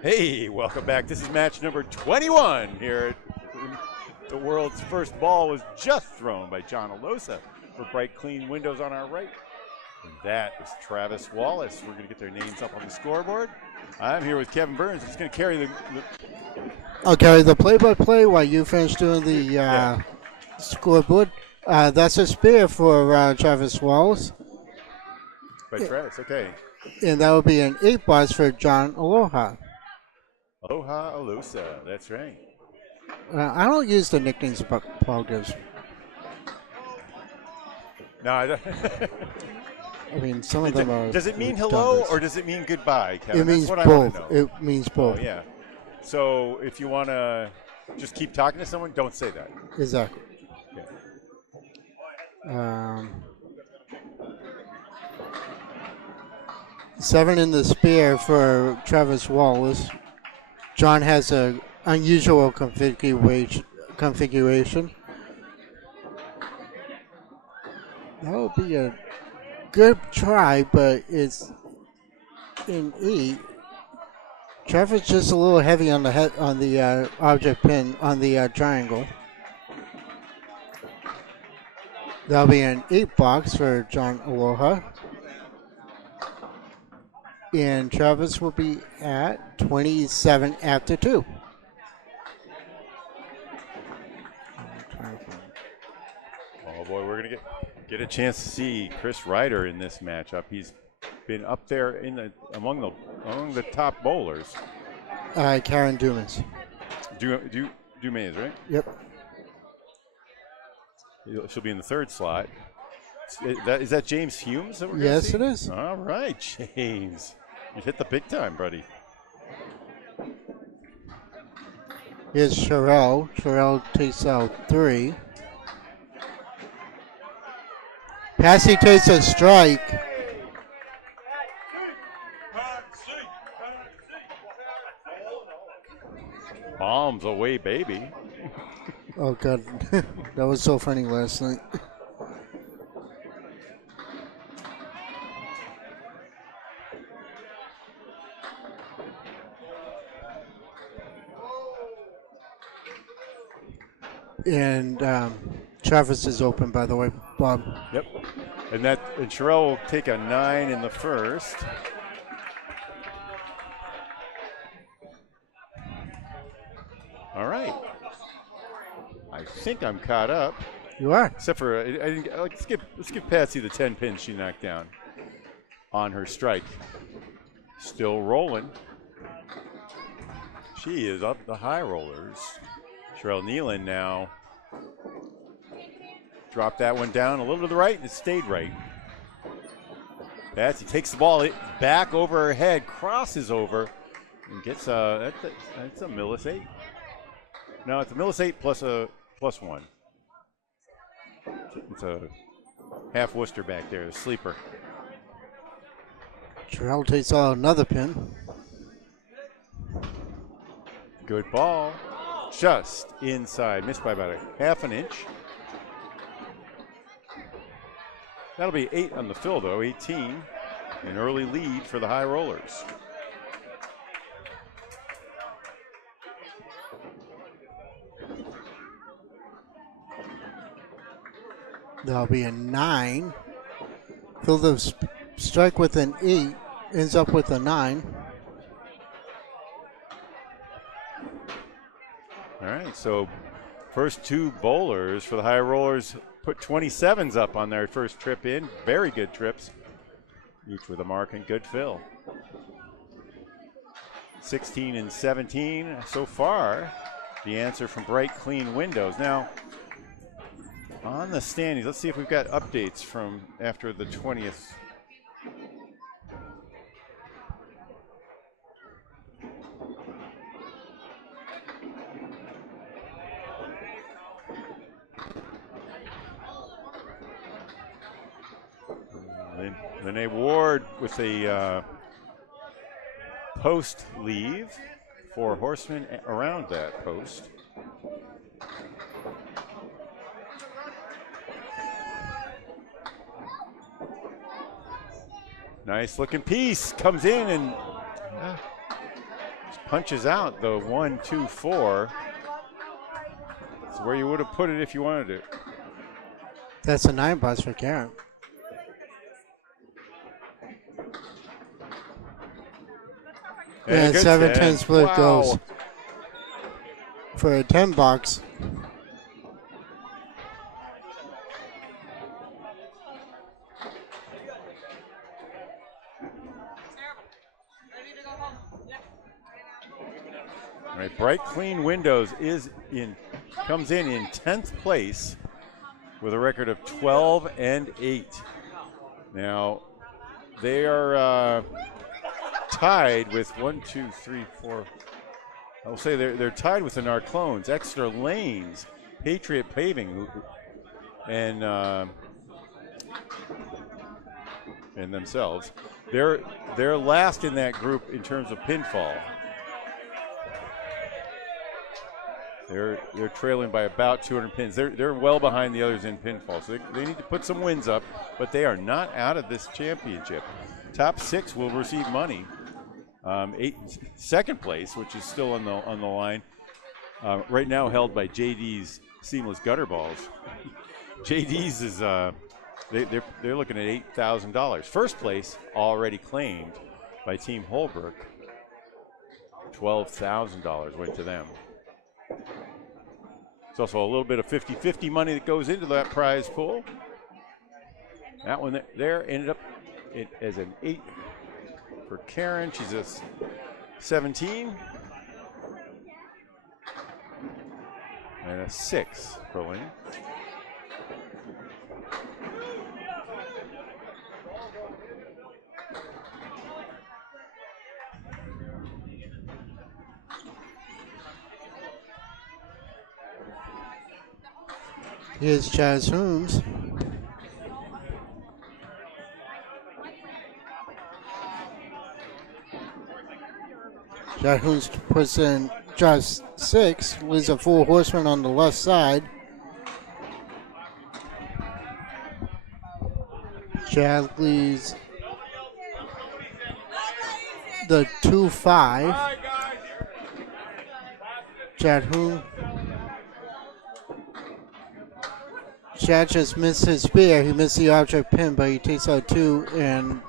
Hey, welcome back. This is match number 21 here. The world's first ball was just thrown by John Alosa for Bright Clean Windows on our right. And that is Travis Wallace. We're going to get their names up on the scoreboard. I'm here with Kevin Burns. He's going to carry the I'll carry the play-by-play while you finish doing the scoreboard. That's a spear for Travis Wallace. by Travis. Okay. And that would be an 8 box for John Aloha. Aloha Alosa. That's right. I don't use the nicknames Paul gives. No, I mean, some of them are. does it mean hello or does it mean goodbye, Kevin? It means That's what both. I want to know. It means both. Oh, yeah. So if you want to just keep talking to someone, don't say that. Exactly. Okay. 7 in the spear for Travis Wallace. John has an unusual configuration. That would be a good try, but it's in 8. Travis just a little heavy on the head on the object pin on the triangle. That'll be an 8 box for John Aloha. And Travis will be at 27 after 2. Oh boy, we're gonna get a chance to see Chris Ryder in this matchup. He's been up there in among the top bowlers. Karen Dumas. Dumas, right? Yep. She'll be in the 3rd slot. Is that James Humes that we're gonna Yes, see? it is. All right, James. You hit the big time, buddy. Here's Sherelle. Sherelle takes out 3. Passy takes a strike. Bombs away, baby. Oh, God. That was so funny last night. And Travis is open, by the way, Bob. Yep. And Sherelle will take a 9 in the 1st. All right. I think I'm caught up. You are. Except for let's give Patsy the 10 pins she knocked down on her strike. Still rolling. She is up the high rollers. Sherelle Nealon now dropped that one down a little to the right and it stayed right. Patsy takes the ball back over her head, crosses over, and gets that's a Millis 8. No, it's a Millis 8 plus 1. It's a half Worcester back there, the sleeper. Sherelle takes out another pin. Good ball. Just inside. Missed by about a half an inch. That'll be 8 on the fill, though. 18. An early lead for the high rollers. That'll be a 9. Fill the strike with an 8. Ends up with a 9. All right, so first 2 bowlers for the high rollers put 27s up on their first trip in. Very good trips. Each with a mark and good fill. 16 and 17 so far. The answer from Bright Clean Windows. Now, on the standings, let's see if we've got updates from after the 20th. Lene Ward with a post leave. 4 horsemen around that post. Nice looking piece comes in and punches out the 1, 2, 4. It's where you would have put it if you wanted it. That's a 9 bus for Karen. And 7-10 split goes for a 10 box. All right, Bright Clean Windows comes in 10th place with a record of 12-8. Now they are tied with 1, 2, 3, 4. I will say they're tied with the Narclones, Extra Lanes, Patriot Paving, and themselves. They're last in that group in terms of pinfall. They're trailing by about 200 pins. They're well behind the others in pinfall, so they need to put some wins up, but they are not out of this championship. Top 6 will receive money. Second place, which is still on the line, right now held by JD's Seamless Gutter Balls. JD's is they're looking at $8,000. First place already claimed by Team Holbrook. $12,000 went to them. There's also a little bit of 50-50 money that goes into that prize pool. That one there ended up as an 8 for Karen. She's a 17. And a 6 for Lynn. Here's Chaz Holmes. Chaz Holmes puts in just 6, leaves a 4 horseman on the left side. Chaz leaves the 2-5. Chad Holmes. Chad just missed his spear. He missed the object pin, but he takes out 2, and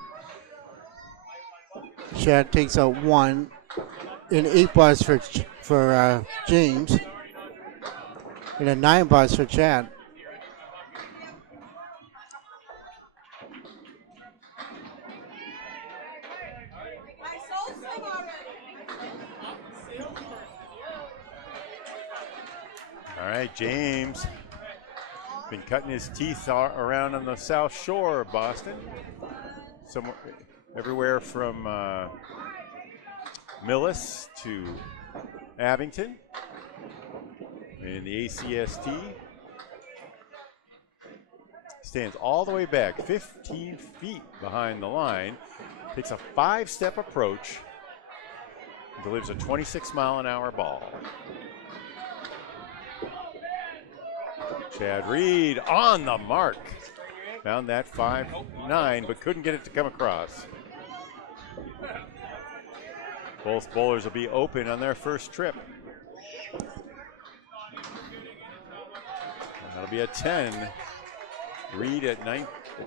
Chad takes out 1. An 8 bars for James, and a 9 bars for Chad. All right, James. Been cutting his teeth around on the South Shore of Boston. Somewhere, everywhere from Millis to Abington in the ACST. Stands all the way back 15 feet behind the line. Takes a 5-step approach. Delivers a 26-mile-an-hour ball. Chad Reed on the mark. Found that 5-9, but couldn't get it to come across. Both bowlers will be open on their first trip. That'll be a 10. Reed at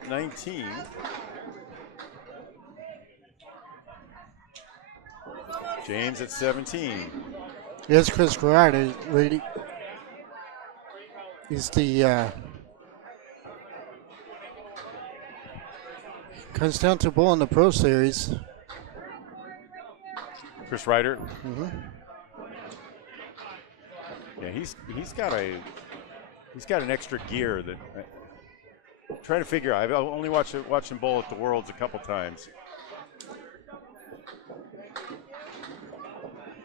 19. James at 17. Here's Chris Carrada, ready. He's the comes down to bowl in the Pro Series. Chris Ryder. Mm-hmm. Yeah, he's got an extra gear that I'm trying to figure out. I've only watched him bowl at the Worlds a couple times.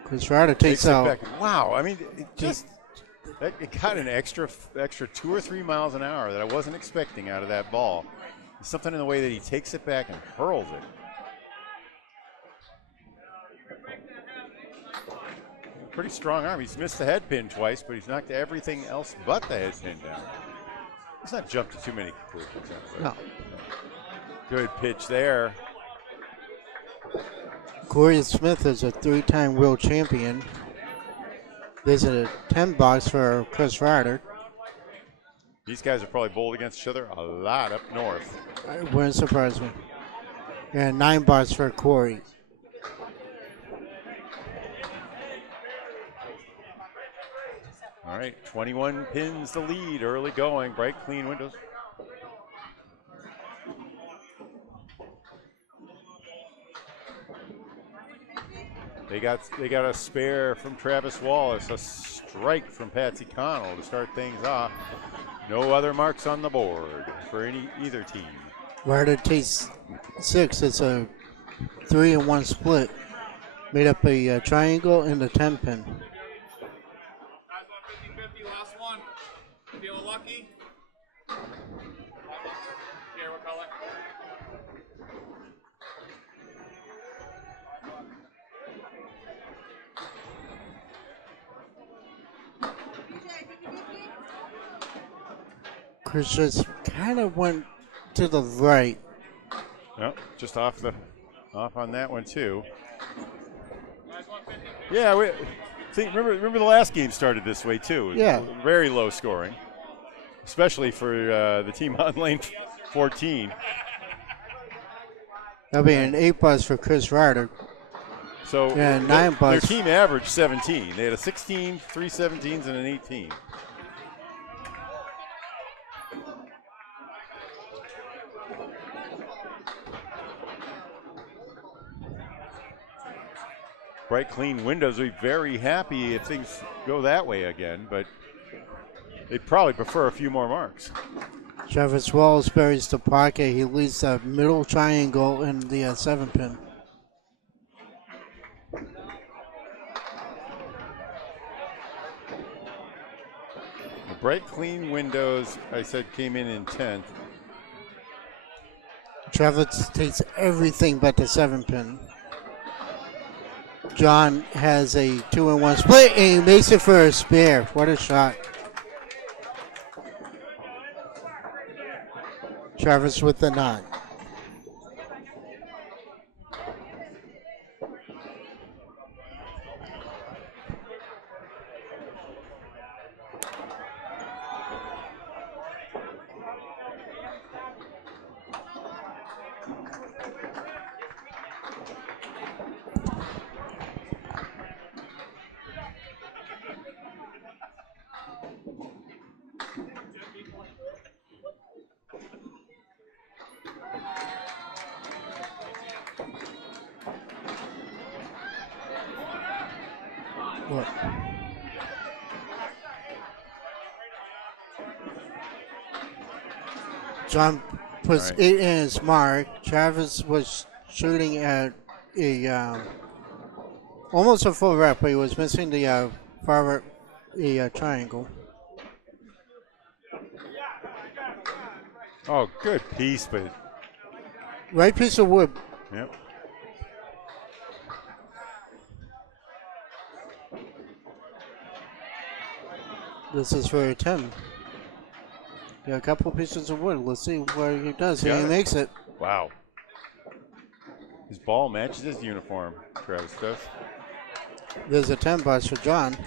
Chris Ryder takes out. Back. Wow, I mean, it got an extra 2 or 3 miles an hour that I wasn't expecting out of that ball. There's something in the way that he takes it back and hurls it. Pretty strong arm. He's missed the head pin twice, but he's knocked everything else but the head pin down. He's not jumped to too many conclusions. No. Good pitch there. Corey Smith is a 3-time world champion. There's a 10 box for Chris Ryder. These guys are probably bowled against each other a lot up north. It wouldn't surprise me. And 9 box for Corey. All right, 21 pins the lead, early going, bright, clean windows. They got a spare from Travis Wallace, a strike from Patsy Connell to start things off. No other marks on the board for either team. Ryder takes 6. It's a 3-1 split. Made up a triangle and a 10 pin. Last one. Feeling lucky? Here, what color? Chris just kind of went to the right. Yep, just off on that one too. Yeah, remember the last game started this way too. Yeah. Very low scoring, especially for the team on lane 14. That'll be an 8 buzz for Chris Ryder. So yeah, 9 buzz. Their team averaged 17. They had a 16, 3 17s, and an 18. Bright, clean windows. We'd be very happy if things go that way again, but they'd probably prefer a few more marks. Travis Wallace buries the pocket. He leads the middle triangle in the 7 pin. The bright, clean windows, I said, came in 10th. Travis takes everything but the 7 pin. John has a 2-1 split and he makes it for a spare. What a shot. Travis with the 9. John puts 8 in his mark. Travis was shooting at a almost a full rep, but he was missing the far triangle. Oh, good piece, but right piece of wood. Yep. This is for a 10. Yeah, a couple pieces of wood. Let's see what he does. He makes it. Wow. His ball matches his uniform, Travis does. There's a 10 box for John.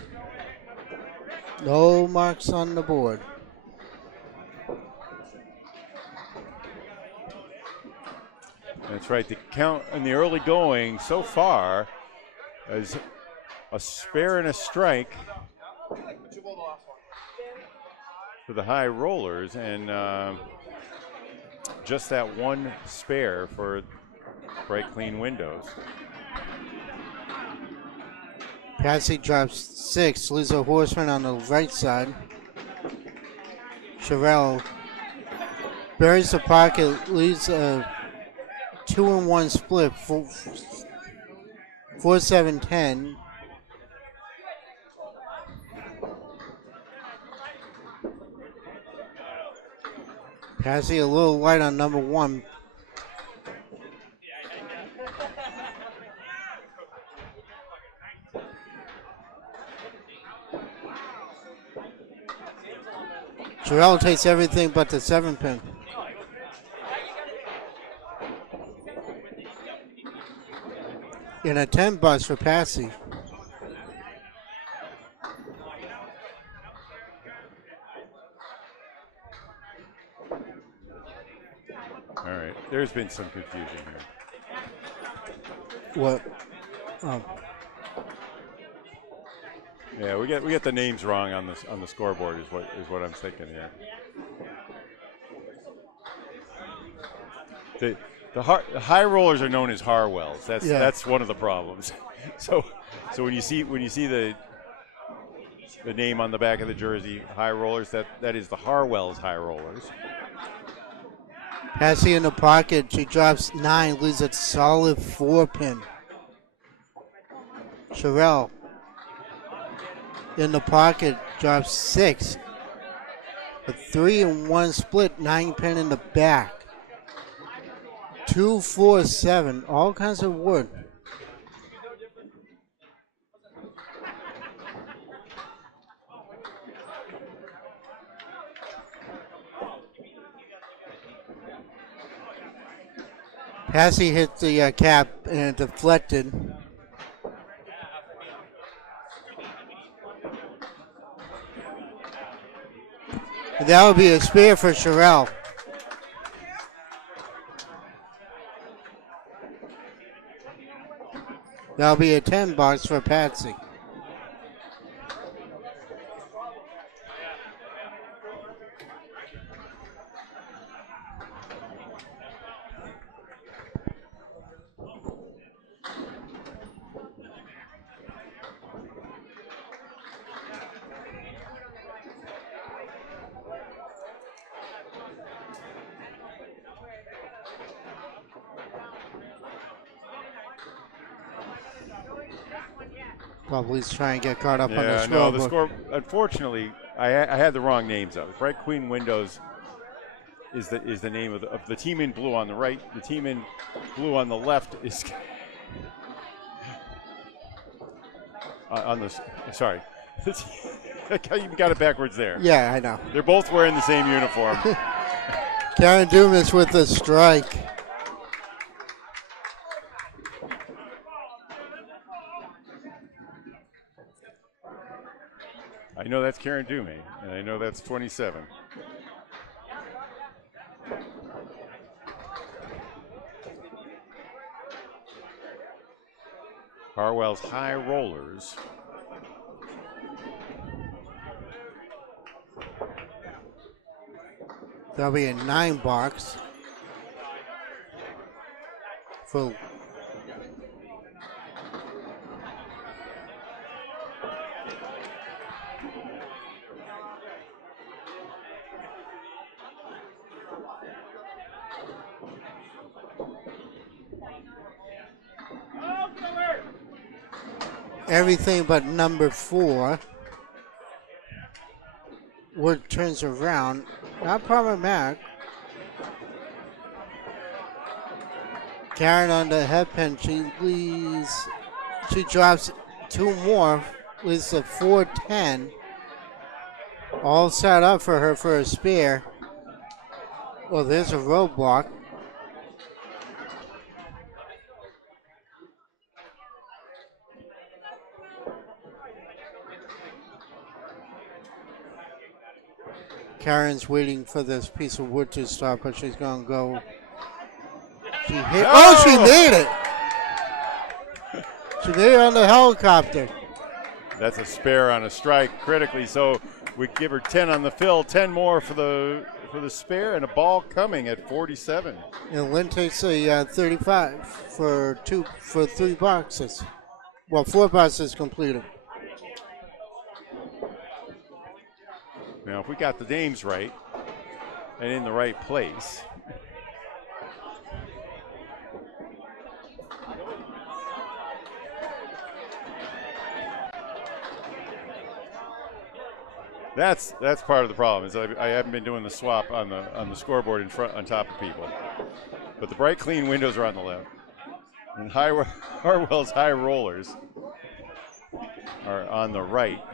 No marks on the board. That's right. The count in the early going so far is a spare and a strike for the high rollers, and just that one spare for bright, clean windows. Patsy drops 6, leaves a horseman on the right side. Sherelle buries the pocket, leaves a 2-1 split, 4-7-10. Patsy a little light on number 1. Sherelle takes everything but the 7 pin. And a $10 for Patsy. All right, there's been some confusion here. What? Oh, Yeah, we get the names wrong on the scoreboard is what I'm thinking here. The high rollers are known as Hanwells. That's one of the problems. So when you see the name on the back of the jersey, high rollers, that is the Hanwells high rollers. Patsy in the pocket. She drops 9, leaves a solid 4-pin. Sherelle in the pocket, drops 6. A 3-1 split, 9-pin in the back. 2, 4, 7, all kinds of wood. Passy hit the cap and it deflected. And that would be a spear for Sherelle. That'll be a $10 for Patsy. Probably trying to get caught up on the score. No, the score. Unfortunately, I had the wrong names up. Bright Queen Windows is the name of the team in blue on the right. The team in blue on the left is on the. Sorry, you got it backwards there. Yeah, I know. They're both wearing the same uniform. Karen Dumas with the strike. I know that's Karen Dume, and I know that's 27. Hanwells high rollers. That'll be a 9-box. For everything but number 4. Wood turns around. Not problematic. Karen on the headpin. She drops 2 more. Leaves a 4-10. All set up for her for a spear. Well, there's a roadblock. Karen's waiting for this piece of wood to stop, but she's going to go. She hit. Oh, she made it! She made it on the helicopter. That's a spare on a strike critically, so we give her 10 on the fill, 10 more for the spare, and a ball coming at 47. And Lynn takes a 35 for 3 boxes. Well, 4 boxes completed. Now, if we got the names right and in the right place, that's part of the problem. Is I haven't been doing the swap on the scoreboard in front on top of people, but the bright clean windows are on the left, and Hanwells high rollers are on the right.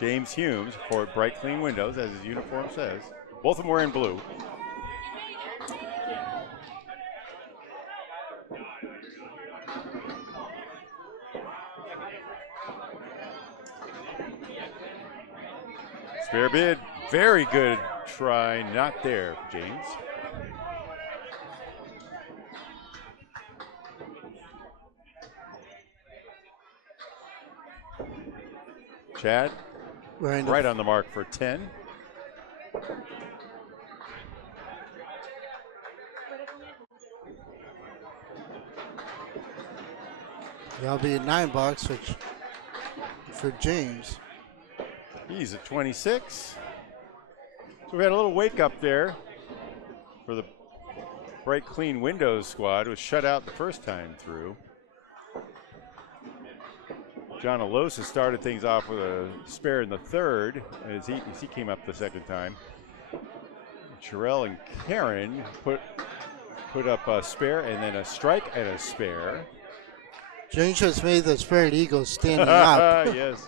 James Humes for bright clean windows, as his uniform says. Both of them were in blue. Spare bid. Very good try. Not there, James. Chad, right on the mark for 10. That'll be $9, which for James. He's at 26. So we had a little wake up there for the Bright Clean Windows squad. It was shut out the first time through. John Alosa started things off with a spare in the third as he came up the second time. Sherelle and Karen put up a spare and then a strike and a spare. James just made the Spirit Eagles standing up. Yes.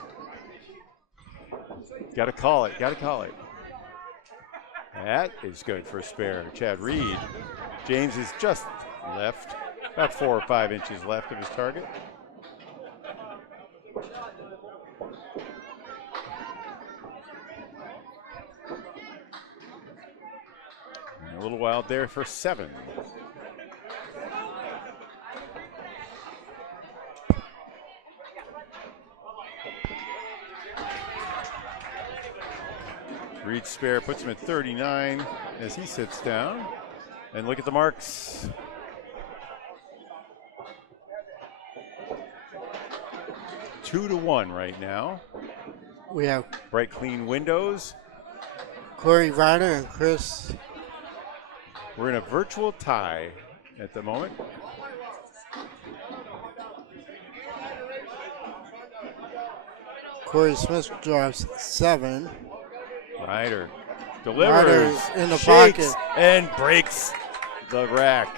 Got to call it. Got to call it. That is good for a spare. Chad Reed. James is just left. About 4 or 5 inches left of his target. And a little wild there for 7. Reed spare puts him at 39 as he sits down. And look at the marks. Two to 1 right now. We have Bright Clean Windows. Corey Ryder and Chris. We're in a virtual tie at the moment. Corey Smith drops 7. Ryder delivers, Ryder's in the shakes, pocket, and breaks the rack.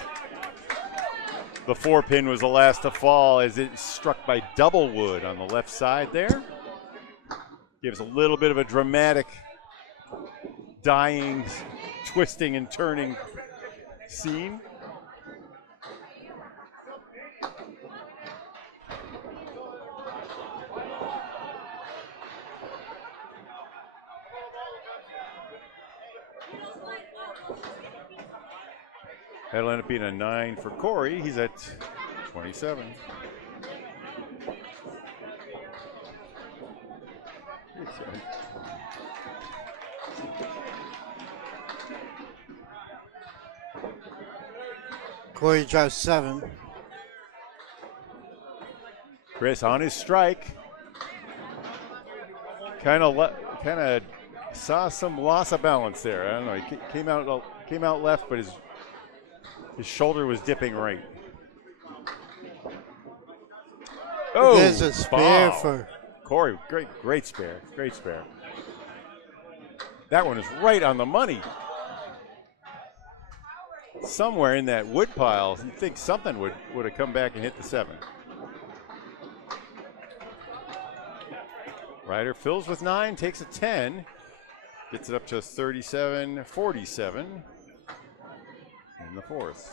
The 4-pin was the last to fall as it struck by double wood on the left side there. Gives a little bit of a dramatic dying, twisting and turning scene. That'll end up being a 9 for Corey. He's at 27. Corey drops 7. Chris on his strike. Kind of saw some loss of balance there. I don't know. He came out left, but his shoulder was dipping right. Oh, there's a spare for Corey. Great spare. Great spare. That one is right on the money. Somewhere in that wood pile, you'd think something would have come back and hit the 7. Ryder fills with 9, takes a 10, gets it up to 37-47 in the 4th.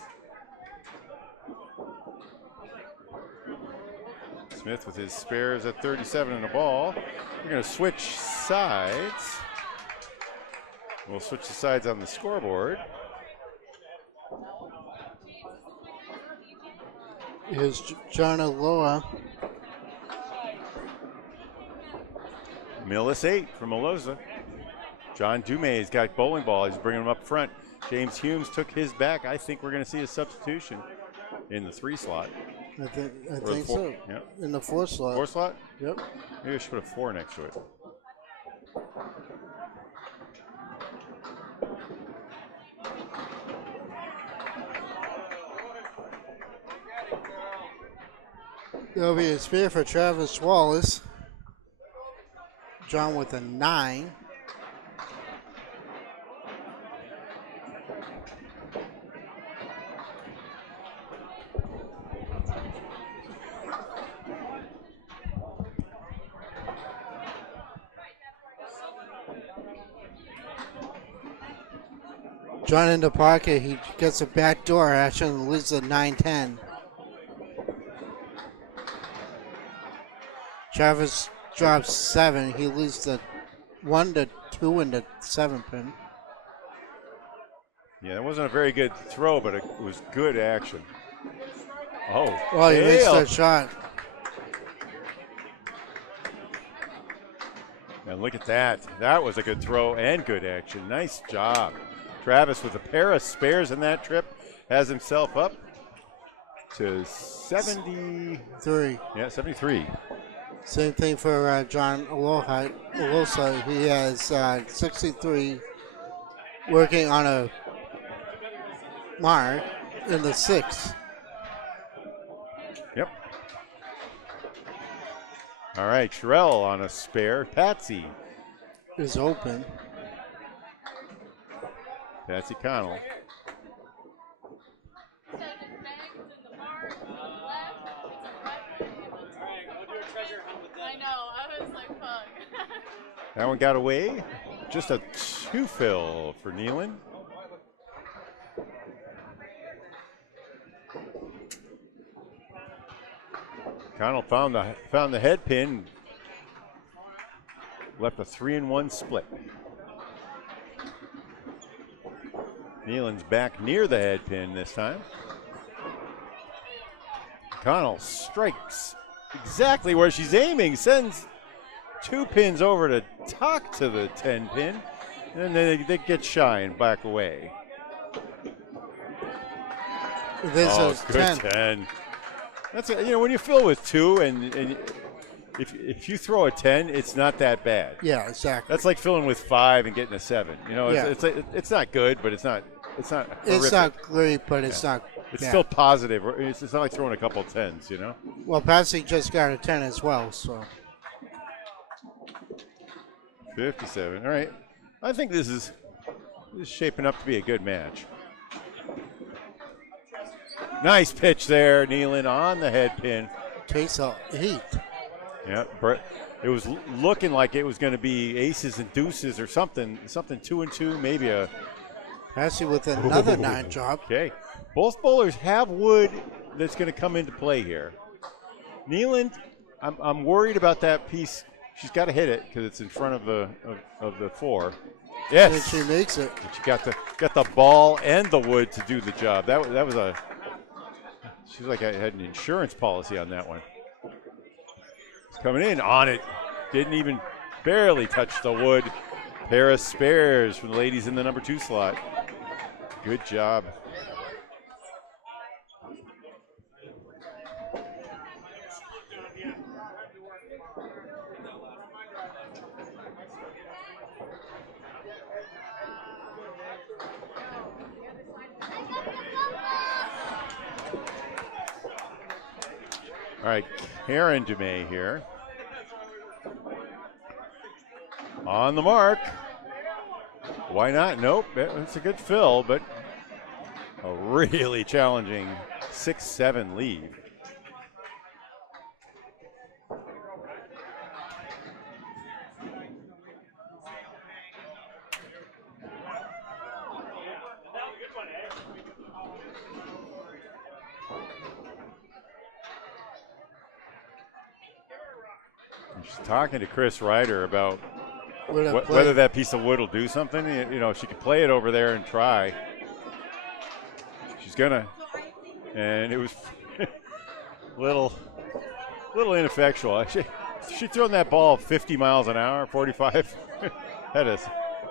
Smith with his spares at 37 and a ball. We're going to switch sides. We'll switch the sides on the scoreboard. Here's John Aloa. Millis 8 from Alosa. John Dumais got bowling ball. He's bringing him up front. James Humes took his back. I think we're going to see a substitution in the 3 slot. I think so. Yep. In the 4 slot. 4 slot? Yep. Maybe I should put a 4 next to it. There'll be a spare for Travis Wallace. John with a 9. John in the pocket, he gets a backdoor action and loses a 9-10. Travis drops 7. He loses the 1 to 2 in the 7 pin. Yeah, it wasn't a very good throw, but it was good action. Oh, Well, he missed fail. that shot. And look at that. That was a good throw and good action. Nice job. Travis with a pair of spares in that trip has himself up to 73. Yeah, 73. Same thing for John Alosa. He has 63, working on a mark in the 6th. Yep. All right, Sherrill on a spare. Patsy. Is open. Patsy Connell. I know, I was like, fuck. That one got away. Just a 2 fill for Nealon. Connell found the head pin. Left a 3-1 split. Nealon's back near the head pin this time. Connell strikes exactly where she's aiming, sends 2 pins over to talk to the 10 pin, and then they get shy and back away. This is good 10. That's when you fill with 2 and if you throw a 10, it's not that bad. Yeah, exactly. That's like filling with 5 and getting a 7. It's not good, but it's not horrific. It's not great, but it's not. It's still positive. It's not like throwing a couple 10s, Well, Patsy just got a 10 as well, so. 57. All right. I think this is shaping up to be a good match. Nice pitch there, Nealon on the head pin. Takes a 8. Yeah, it was looking like it was going to be aces and deuces or something 2 and 2, maybe a. Patsy with another 9 drop. Okay. Both bowlers have wood that's going to come into play here. Nealon, I'm worried about that piece. She's got to hit it because it's in front of the 4. Yes. And she makes it. And she got the ball and the wood to do the job. That was a. She's like I had an insurance policy on that one. It's coming in on it. Didn't even barely touch the wood. Pair of spares for the ladies in the number 2 slot. Good job. All right, Karen DeMay here. On the mark. Why not? Nope, it's a good fill, but a really challenging 6-7 lead. She's talking to Chris Ryder about whether that piece of wood will do something. She could play it over there and try. She's gonna, and it was little ineffectual. She thrown that ball 50 miles an hour, 45.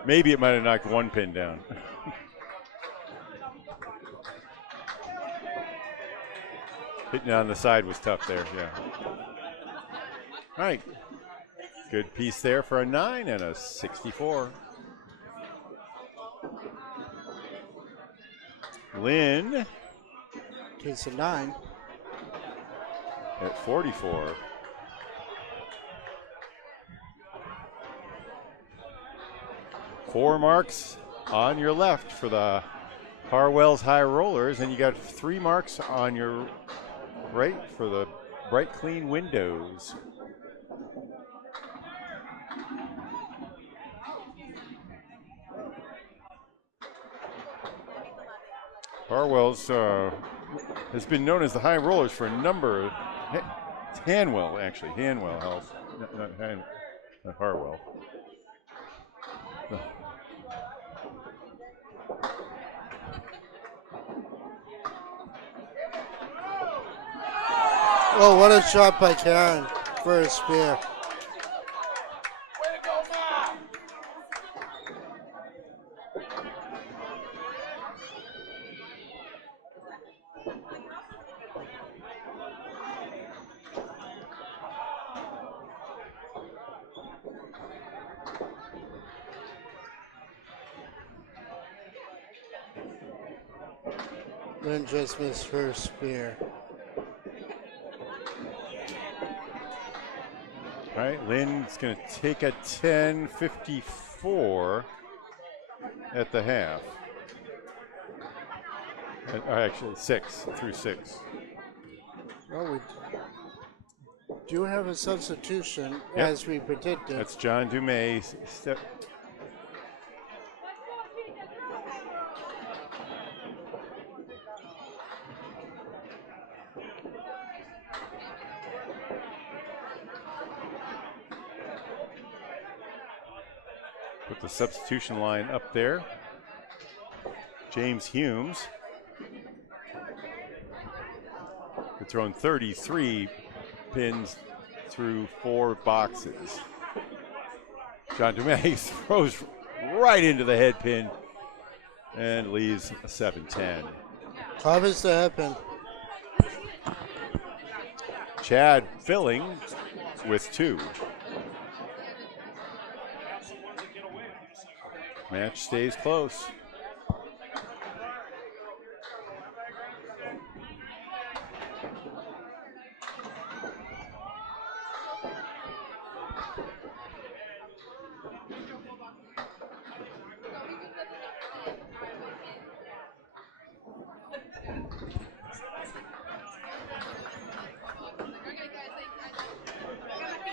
Maybe it might have knocked 1 pin down. Hitting on the side was tough there. Yeah. All right. Good piece there for a 9 and a 64. Lynn takes a 9 at 44. Four marks on your left for the Hanwells High Rollers, and you got 3 marks on your right for the Bright Clean Windows. Hanwells has been known as the High Rollers for a number of Hanwell, actually. Hanwell Health, not Harwell. Oh, what a shot by Karen for a spear. Lynn just missed her spear. All right, Lynn's going to take a 10:54 at the half. Actually, 6 through 6. Well, we do have a substitution, Yep. as we predicted. That's John Dumais. Put the substitution line up there. James Humes. They're throwing 33 pins through 4 boxes. John Dumais throws right into the head pin and leaves a 7-10. Covers the head pin. Chad filling with 2. Match stays close.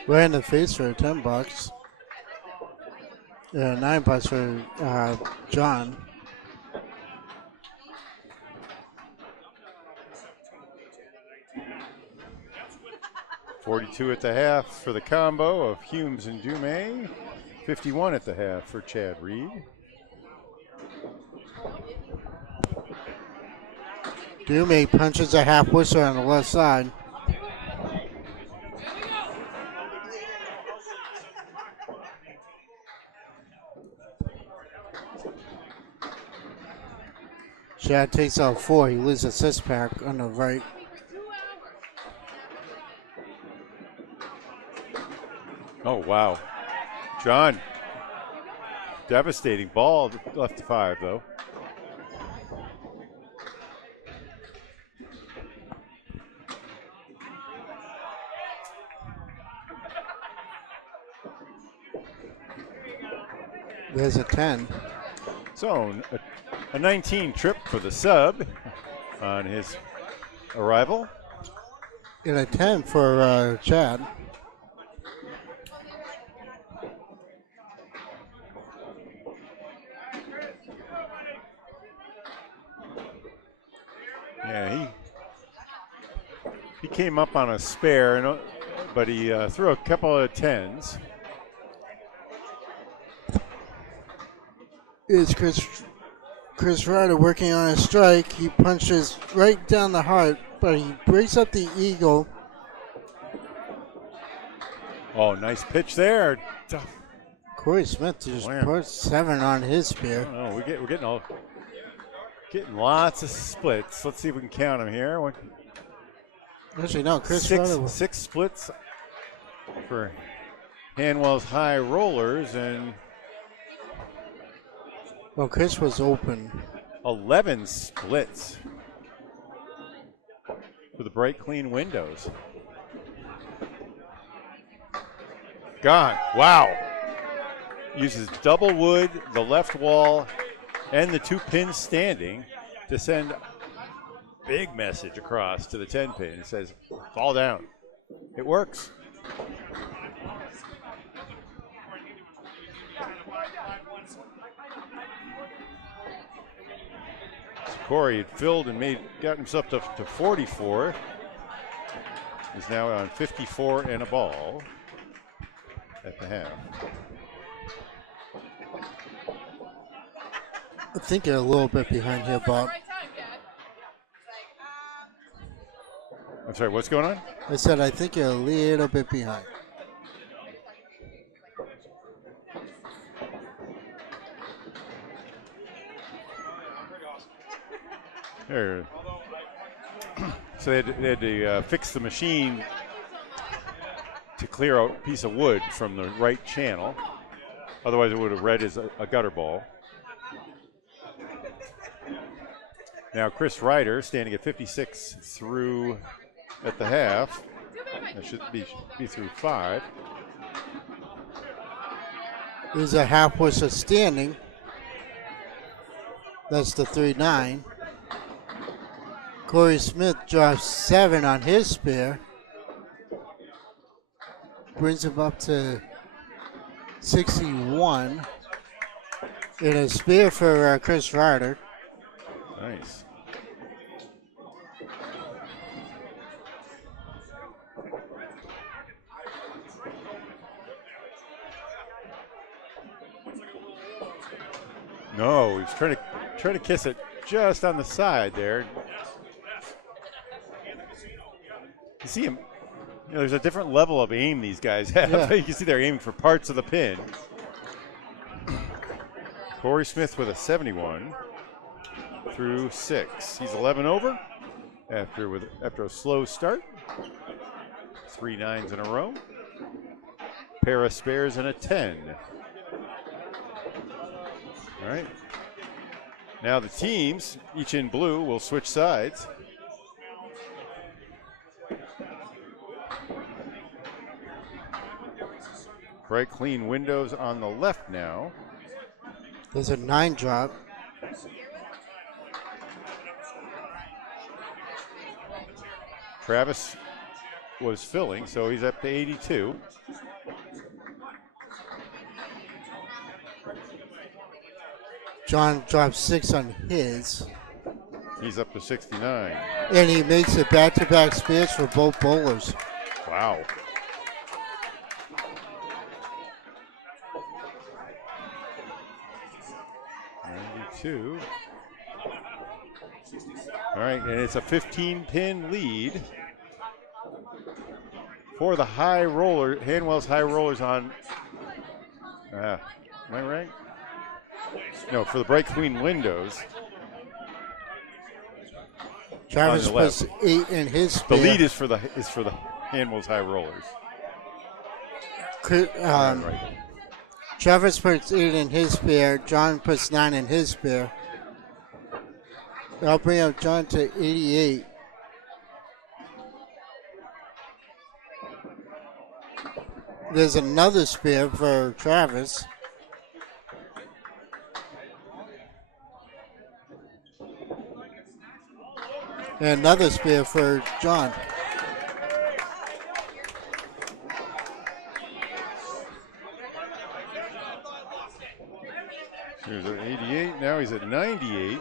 We're in the face for a $10. 9 bucks for John. $42 at the half for the combo of Humes and Dumais. $51 at the half for Chad Reed. Dumais punches a half whistle on the left side. Chad takes out 4. He loses a 6-pack on the right. Oh, wow. John, devastating ball, left to 5, though. There's a 10. So, a 19 trip for the sub on his arrival. And a 10 for Chad. Yeah, he came up on a spare, but he threw a couple of 10s. Is Chris Ryder working on a strike. He punches right down the heart, but he breaks up the eagle. Oh, nice pitch there. Corey Smith just put 7 on his spear. Oh, we're getting lots of splits. Let's see if we can count them here. Actually, no, Chris Ryder was 6 splits for Hanwell's high rollers and well, Chris was open. 11 splits for the bright clean windows. Gone. Wow. Uses double wood, the left wall, and the 2 pins standing to send a big message across to the 10 pin. It says, fall down. It works. Corey had filled and got himself to 44. is now on 54 and a ball at the half. I think you're a little bit behind here, Bob. I'm sorry, what's going on? I said I think you're a little bit behind. There. So they had to fix the machine to clear a piece of wood from the right channel. Otherwise, it would have read as a gutter ball. Now, Chris Ryder standing at 56 through at the half. That should be through 5. There's a half whistle standing. That's the 3-9. Corey Smith drops 7 on his spare. Brings him up to 61. And a spare for Chris Ryder. Nice. No, he's trying to kiss it just on the side there. You see him. You know, there's a different level of aim these guys have. Yeah. You can see they're aiming for parts of the pin. Corey Smith with a 71 through 6. He's 11 over after a slow start. 3 9s in a row. Pair of spares and a 10. All right. Now the teams, each in blue, will switch sides. Bright, clean windows on the left now. There's a 9 drop. Travis was filling, so he's up to 82. John drops 6 on his. He's up to 69. And he makes it back-to-back spares for both bowlers. Wow. All right, and it's a 15-pin lead for the high roller, Hanwells high rollers on, am I right? No, for the bright clean windows. Travis puts 8 in his spare. The lead is for the Hanwells high rollers. Right. Travis puts 8 in his spare. John puts 9 in his spare. I'll bring up John to 88. There's another spare for Travis. And another spare for John. Here's at 88. Now he's at 98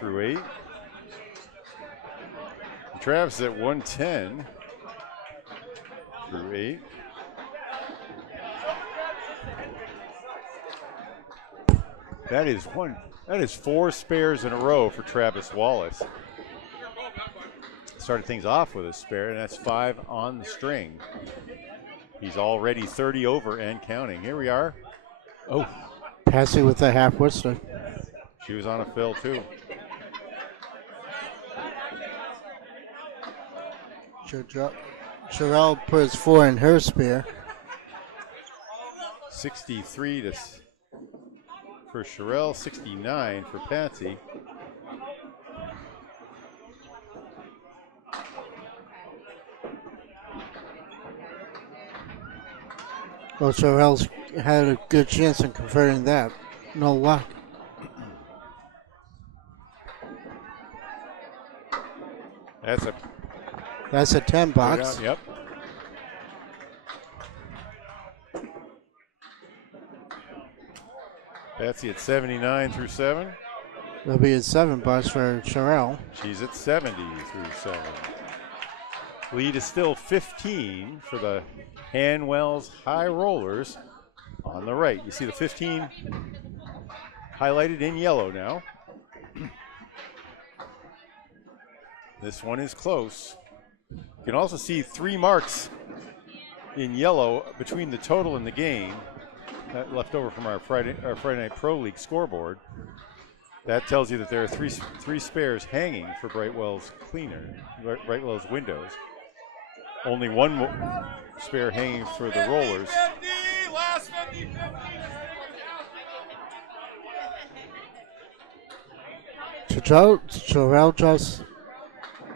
through 8. Travis is at 110 through 8. That is 4 spares in a row for Travis Wallace. Started things off with a spare, and that's 5 on the string. He's already 30 over and counting. Here we are. Oh. Passing with a half whistler. She was on a fill, too. Sherelle puts 4 in her spare. 63 for Sherelle, 69 for Patsy. Well, Sherelle's had a good chance in converting that. No luck. That's a 10 box. Yep. Patsy at 79 through 7. That'll be a 7 box for Sherelle. She's at 70 through 7. Lead is still 15 for the Hanwells High Rollers on the right. You see the 15 highlighted in yellow now. This one is close. You can also see 3 marks in yellow between the total and the game. That left over from our Friday Night Pro League scoreboard. That tells you that there are three spares hanging for Brightwell's Brightwell's windows. Only one spare hanging for the rollers. 50, last 50, 50. Terrell draws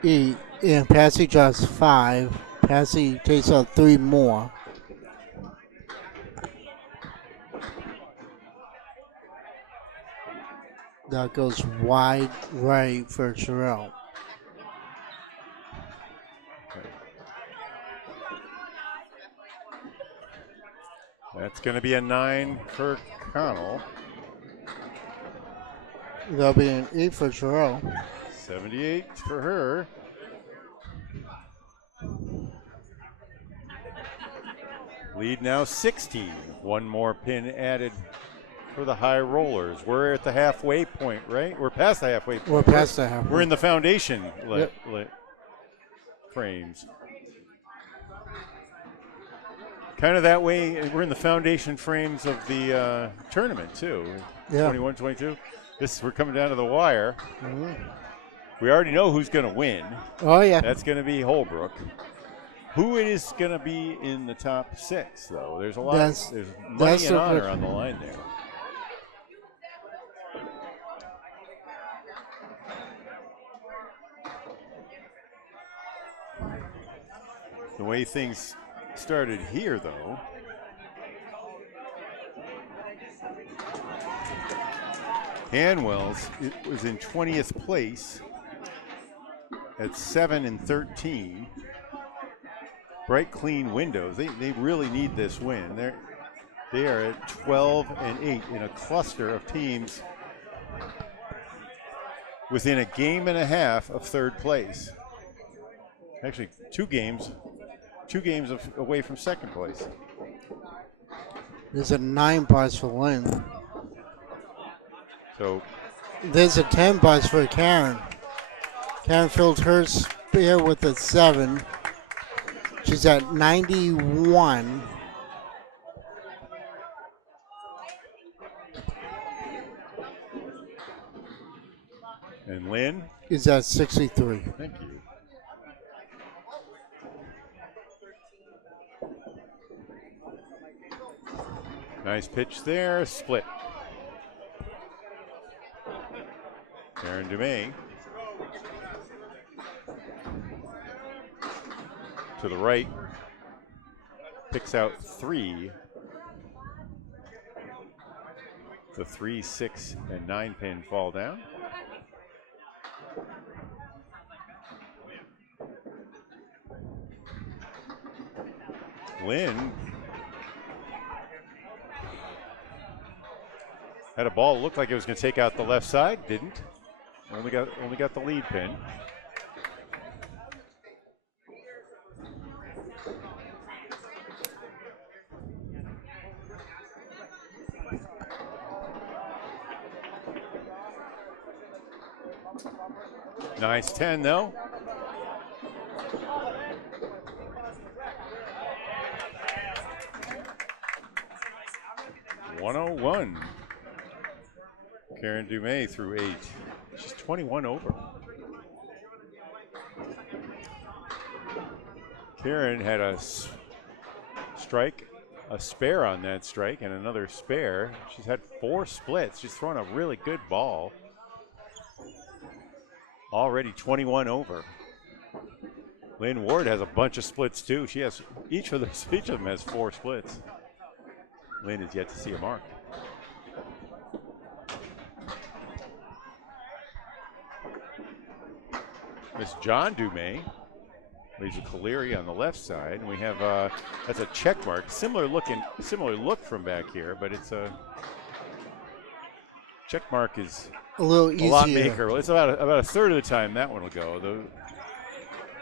8 and Passy draws 5. Passy takes out 3 more. That goes wide right for Terrell. That's going to be a 9 for Connell. That'll be an 8 for Terrell. 78 for her. Lead now 16. One more pin added for the High Rollers. We're at the halfway point, right? We're past the halfway point. We're past the halfway. We're in the foundation Yep. frames. Kind of that way, we're in the foundation frames of the tournament too. Yeah. 21, 22. We're coming down to the wire. Mm-hmm. We already know who's going to win. Oh, yeah. That's going to be Holbrook. Who it is going to be in the top 6, though? There's a lot. There's money and honor on the line there. The way things started here, though, Hanwells was in 20th place at 7-13. Bright clean windows. They really need this win. They are at 12-8 in a cluster of teams within a game and a half of 3rd place. Actually, two games away from 2nd place. There's a 9 bus for Lynn. So there's a 10 bus for Karen. Karen filled her spare with a 7. She's at 91. And Lynn is at 63. Thank you. Nice pitch there, split. Karen Dumais to the right, picks out 3. The 3, 6, and 9 pin fall down. Lynn had a ball, looked like it was going to take out the left side, didn't. Only got the lead pin. Nice 10 though. .101. Karen Dumais through 8. She's 21 over. Karen had a strike, a spare on that strike, and another spare. She's had 4 splits. She's thrown a really good ball. Already 21 over. Lynn Ward has a bunch of splits too. She has each of them has 4 splits. Lynn is yet to see a mark. Miss John Dumais leads a Caleri on the left side, and we have that's a check mark. Similar look from back here, but it's a check mark is a little easier. A lot maker. Well, it's about a third of the time that one will go.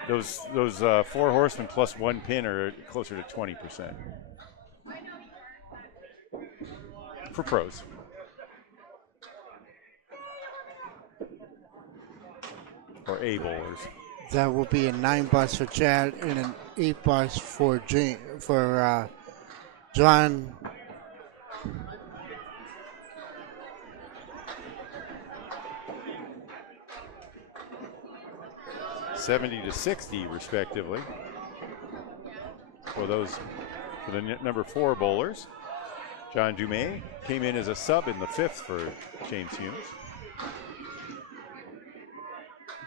those 4 horsemen plus 1 pin are closer to 20% for pros. Or A bowlers. That will be a $9 for Chad and an $8 for John. 70 to 60 respectively for the number 4 bowlers. John Dumais came in as a sub in the 5th for James Humes.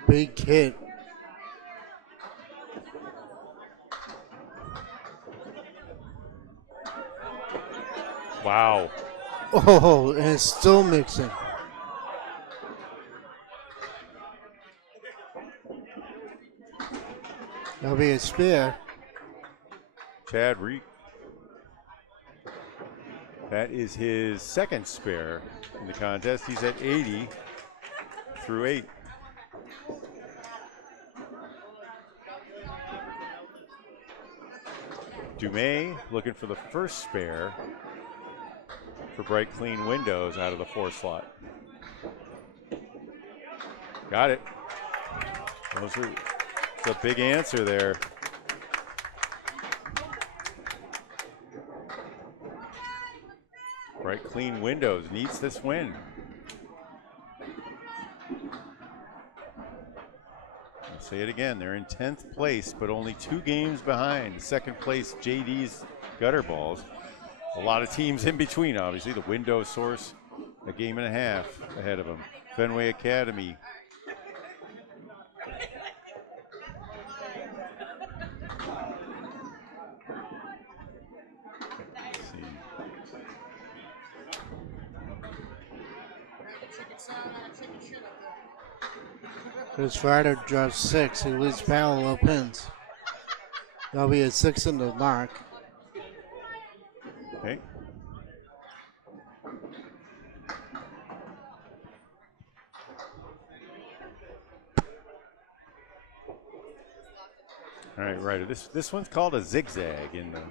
Big hit. Wow. Oh, and it's still mixing. That'll be a spear. Chad Reek. That is his 2nd spare in the contest. He's at 80 through 8. Dumais looking for the 1st spare for Bright Clean Windows out of the 4 slot. Got it. That's a big answer there. Bright Clean Windows needs this win. I'll say it again, they're in 10th place, but only 2 games behind 2nd place JD's Gutter Balls. A lot of teams in between, obviously. The Window Source, a game and a half ahead of them. Fenway Academy. Let's see. Chris Ryder drops 6. He leads parallel pins. That'll be a 6 in the mark. Okay. All right, Ryder. This one's called a zigzag in the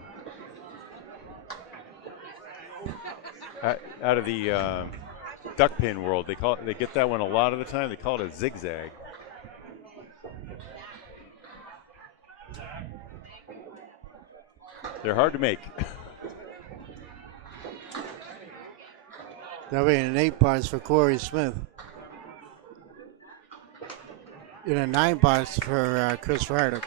out of the duck pin world. They get that one a lot of the time. They call it a zigzag. They're hard to make. That'll be an $8 for Corey Smith. And a $9 for Chris Ryder.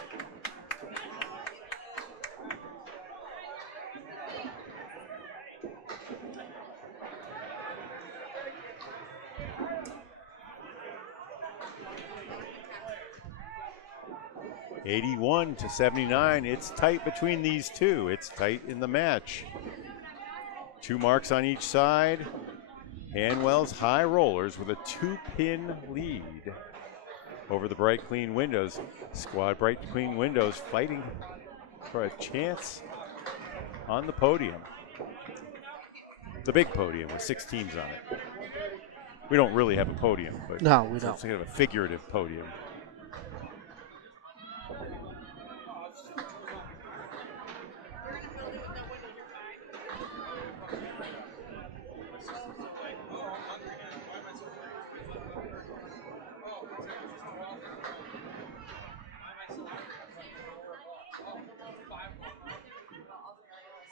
$81 to $79. It's tight between these two. It's tight in the match. 2 marks on each side. Hanwells High Rollers with a 2-pin lead over the Bright Clean Windows. Squad Bright Clean Windows fighting for a chance on the podium. The big podium with 6 teams on it. We don't really have a podium, but no, we don't. It's kind of a figurative podium.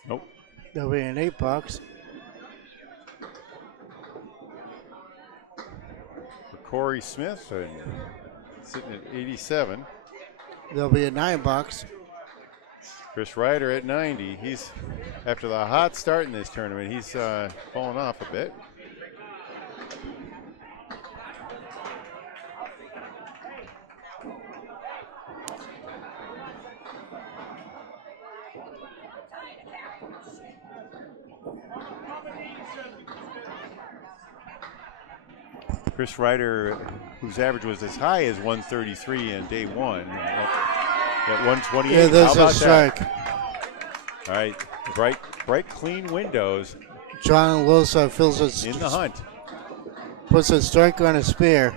Nope. That'll be an $8. For Corey Smith, and sitting at 87. There'll be a $9. Chris Ryder at 90. He's, after the hot start in this tournament, he's fallen off a bit. Chris Ryder, whose average was as high as 133 in day 1, at 128. Yeah, there's How about a strike. That? All right, bright clean windows. John Losa fills it in the hunt. Puts a strike on a spear.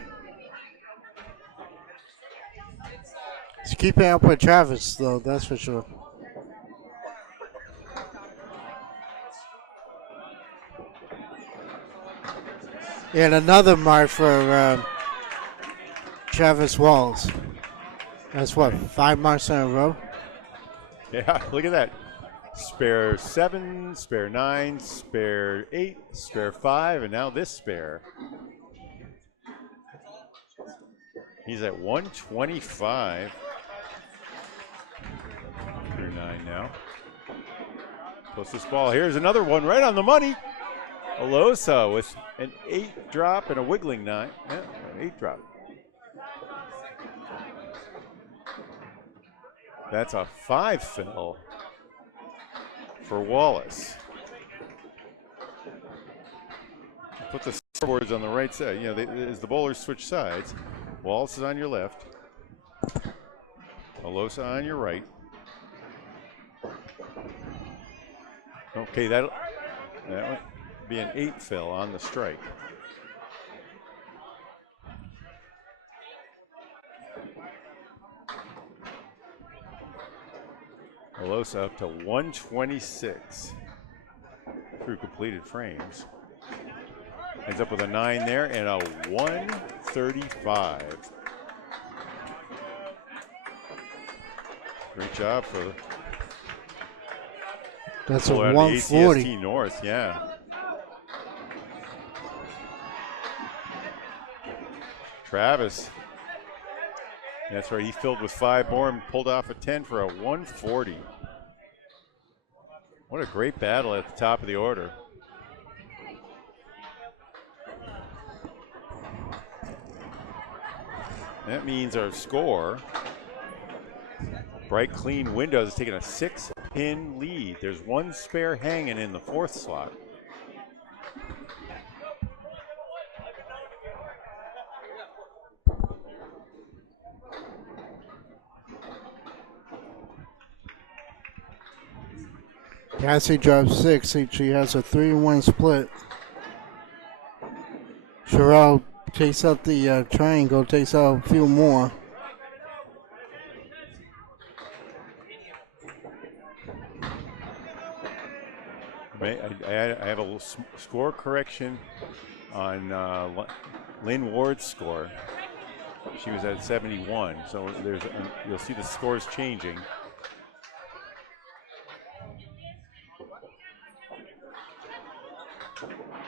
He's keeping up with Travis, though, that's for sure. And another mark for Travis Walls. That's what, 5 marks in a row? Yeah, look at that. Spare 7, spare 9, spare 8, spare 5, and now this spare. He's at 125. Through 9 now. Closest ball. Here's another one right on the money. Alosa with an 8 drop and a wiggling 9. Yeah, an 8 drop. That's a 5 fill for Wallace. Put the scoreboards on the right side. You know, as the bowlers switch sides, Wallace is on your left. Alosa on your right. Okay, that would be an 8 fill on the strike. Alosa up to 126 through completed frames. Ends up with a 9 there and a 135. Great job for that's a out 140. ACST North, yeah. Travis. That's right, he filled with 5 more and pulled off a 10 for a 140. What a great battle at the top of the order. That means our score, Bright Clean Windows is taking a 6-pin lead. There's 1 spare hanging in the 4th slot. Cassie drops 6. She has a 3-1 split. Sherelle takes out the triangle, takes out a few more. I have a little score correction on Lynn Ward's score. She was at 71, so you'll see the scores changing.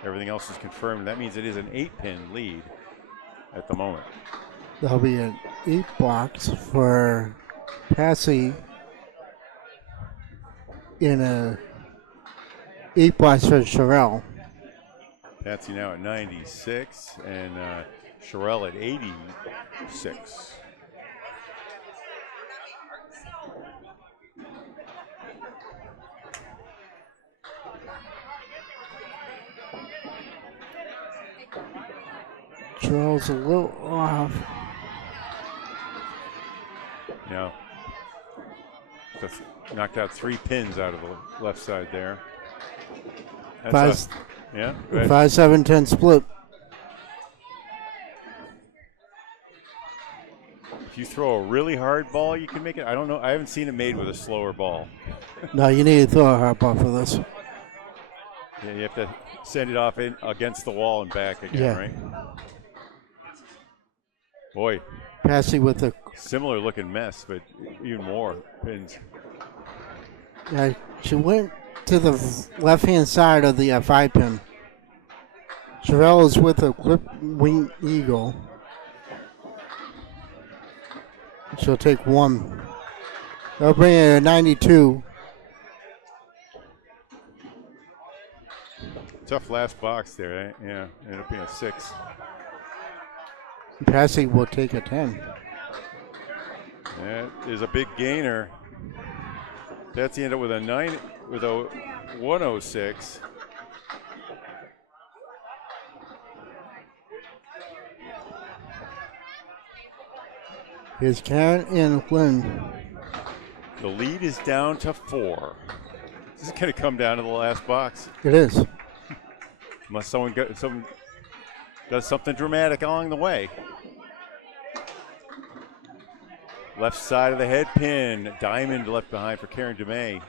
Everything else is confirmed. That means it is an 8-pin lead at the moment. There'll be an 8 box for Passy in a 8 box for Sherelle. Patsy now at 96 and Sherelle at 86. Sherelle's a little off. Yeah. Just knocked out 3 pins out of the left side there. That's yeah. 5-7-10 split. If you throw a really hard ball, you can make it. I don't know. I haven't seen it made with a slower ball. No, you need to throw a hard ball for this. Yeah, you have to send it off in against the wall and back again, right? Boy. Passy with a similar looking mess, but even more pins. Yeah, she went to the left-hand side of the 5-pin. Sherelle is with a clip wing eagle. She'll take 1. They'll bring it at 92. Tough last box there, eh? Yeah, ended up being a 6. Passy will take a 10. That is a big gainer. Betsy ended up with a 9 with a 106. Here's Karen and Lynn. The lead is down to 4. This is going to come down to the last box. It is. Unless someone does something dramatic along the way. Left side of the head pin. Diamond left behind for Karen DeMay.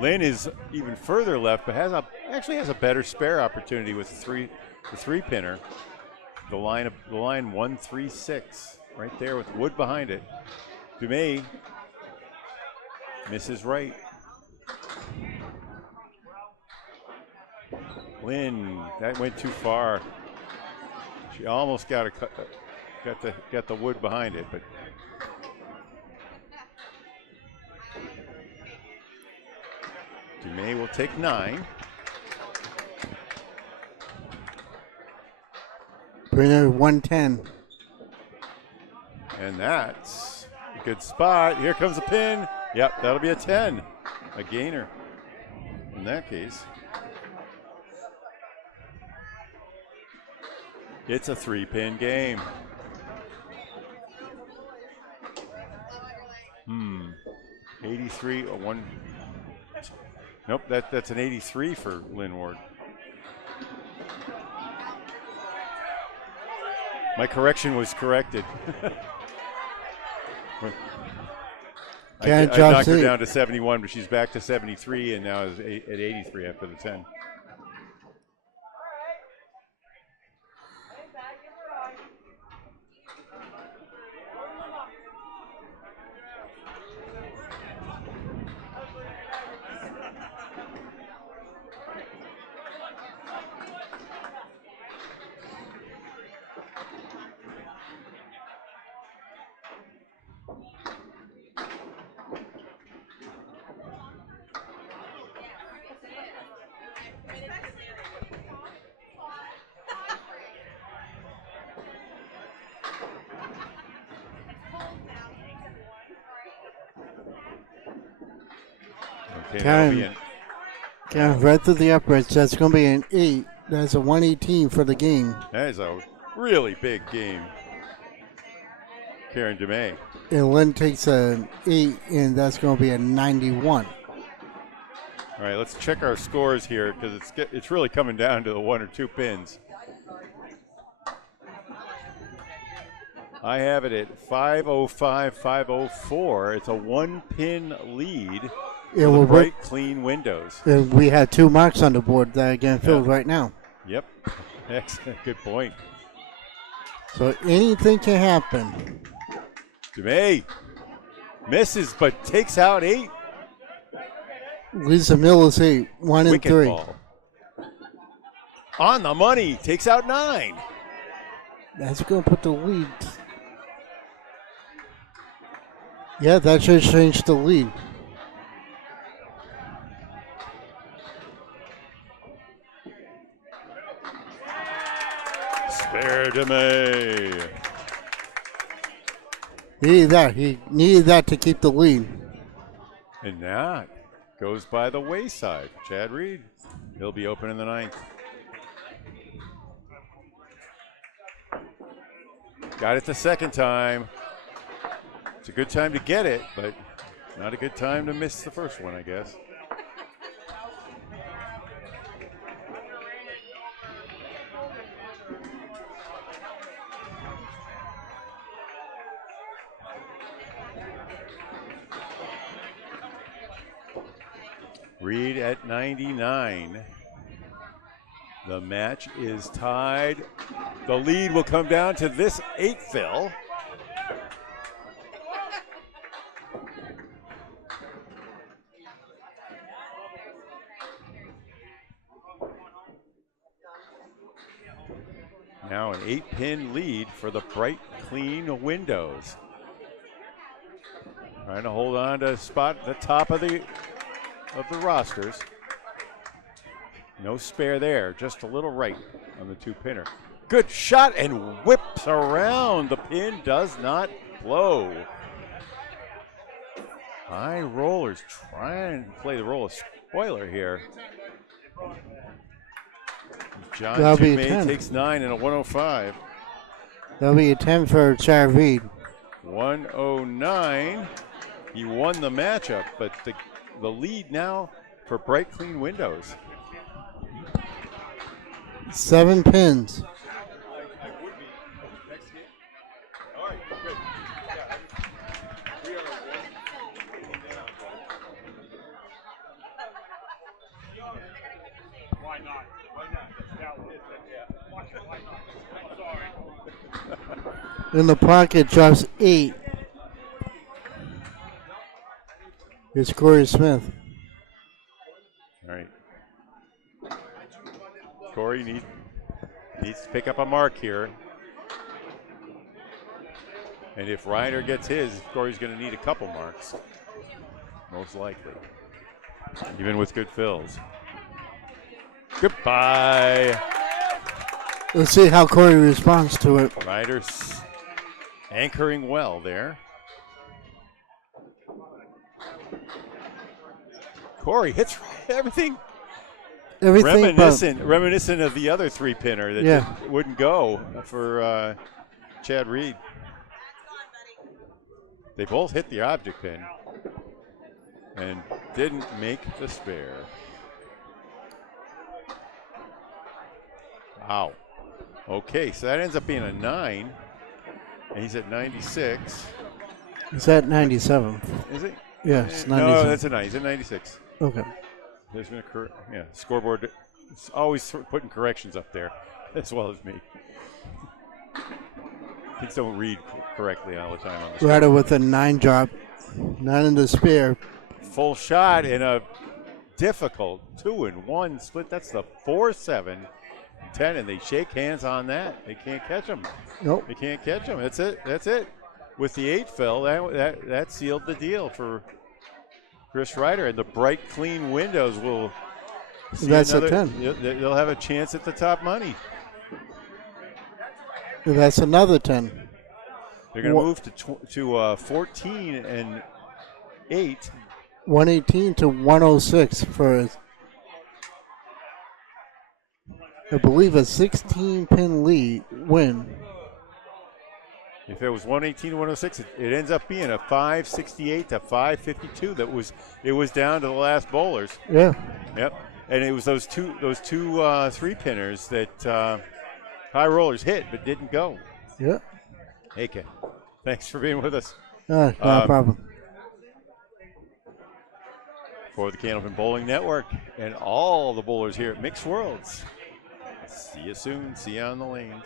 Lynn is even further left, but actually has a better spare opportunity with the three pinner. The line 136 right there with Wood behind it. DeMay misses right. Lynn, that went too far. She almost got the wood behind it, but DeMay will take 9. Brenner 110. And that's a good spot. Here comes the pin. Yep, that'll be a 10. A gainer in that case. It's a 3-pin game. 83 or 1. Nope, that's an 83 for Lynn Ward. My correction was corrected. I knocked her down to 71, but she's back to 73 and now is at 83 after the 10. Karen, right through the uprights. That's going to be an 8. That's a 118 for the game. That is a really big game. Karen DeMay. And Lynn takes an 8, and that's going to be a 91. All right, let's check our scores here because it's really coming down to the 1 or 2 pins. I have it at 505, 504. It's a 1-pin lead. For the bright, clean windows. And we have 2 marks on the board that are getting filled right now. Yep. Excellent. Good point. So anything can happen. DeMay misses, but takes out 8. Lisa Miller's 8, 1 and Wicked 3. Ball. On the money, takes out 9. That's going to put the lead. Yeah, that should change the lead. Spare DeMay. He needed that to keep the lead. And that goes by the wayside. Chad Reed, he'll be open in the 9th. Got it the second time. It's a good time to get it, but not a good time to miss the first one, I guess. Reed at 99. The match is tied. The lead will come down to this 8 fill. Now an 8-pin lead for the bright, clean windows. Trying to hold on to a spot at the top of the rosters. No spare there, just a little right on the 2-pinner. Good shot and whips around. The pin does not blow. High rollers trying to play the role of spoiler here. John DeMay takes 9 and a 105. That'll be a 10 for Chad Reed. 109. He won the matchup, but the lead now for bright, clean windows. 7 pins. All right, good. Why not? Why not? That's how it is. Yeah. Watch it. Why not? I'm sorry. In the pocket, drops 8. It's Corey Smith. All right. Corey needs to pick up a mark here. And if Ryder gets his, Corey's going to need a couple marks. Most likely. Even with good fills. Goodbye. Let's see how Corey responds to it. Ryder's anchoring well there. Corey hits everything. Everything Reminiscent of the other 3-pinner that just wouldn't go for Chad Reed. They both hit the object pin and didn't make the spare. Wow. Okay, so that ends up being a 9, and he's at 96. Is that 97? Is it? Yes, 97. No, that's a 9. He's at 96. Okay. There's been a scoreboard. It's always putting corrections up there, as well as me. Kids don't read correctly all the time on the scoreboard. Ryder with a 9 drop, 9 in the spare. Full shot in a difficult 2-1 split. That's the 4-7-10, and they shake hands on that. They can't catch him. Nope. They can't catch him. That's it. That's it. With the 8 fill, that sealed the deal for Chris Ryder, and the bright, clean windows will. That's a 10. They'll have a chance at the top money. That's another 10. They're going to move to 14 and 8. 118 to 106 for, I believe, a 16-pin lead win. If it was 118 to 106, it ends up being a 568 to 552. It was down to the last bowlers. Yeah. Yep. And it was those two 3-pinners that high rollers hit but didn't go. Yeah. Hey, Ken. Thanks for being with us. No problem. For the Candlepin Bowling Network and all the bowlers here at Mixed Worlds. See you soon. See you on the lanes.